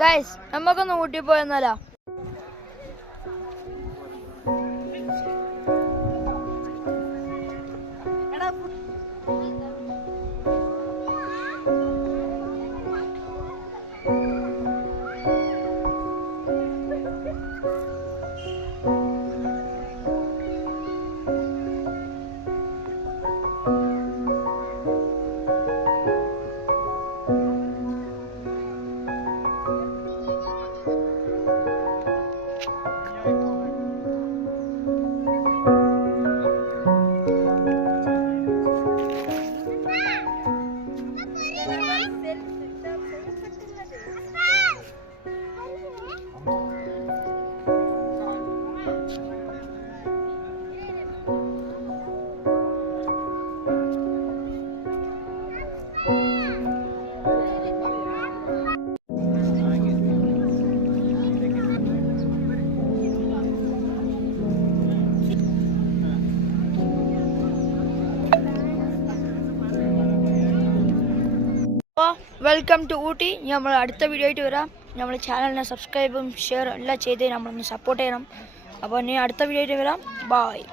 Guys നമുക്കൊന്ന് ഊട്ടി പോയെന്നാലോ? Welcome to Ooty. നമ്മൾ അടുത്ത വീഡിയോ ആയിട്ട് വരാം. നമ്മുടെ ചാനലിനെ സബ്സ്ക്രൈബും ഷെയറും എല്ലാം ചെയ്ത് നമ്മളൊന്ന് സപ്പോർട്ട് ചെയ്യണം. അപ്പോൾ ഇനി അടുത്ത വീഡിയോ ആയിട്ട് വരാം. ബൈ.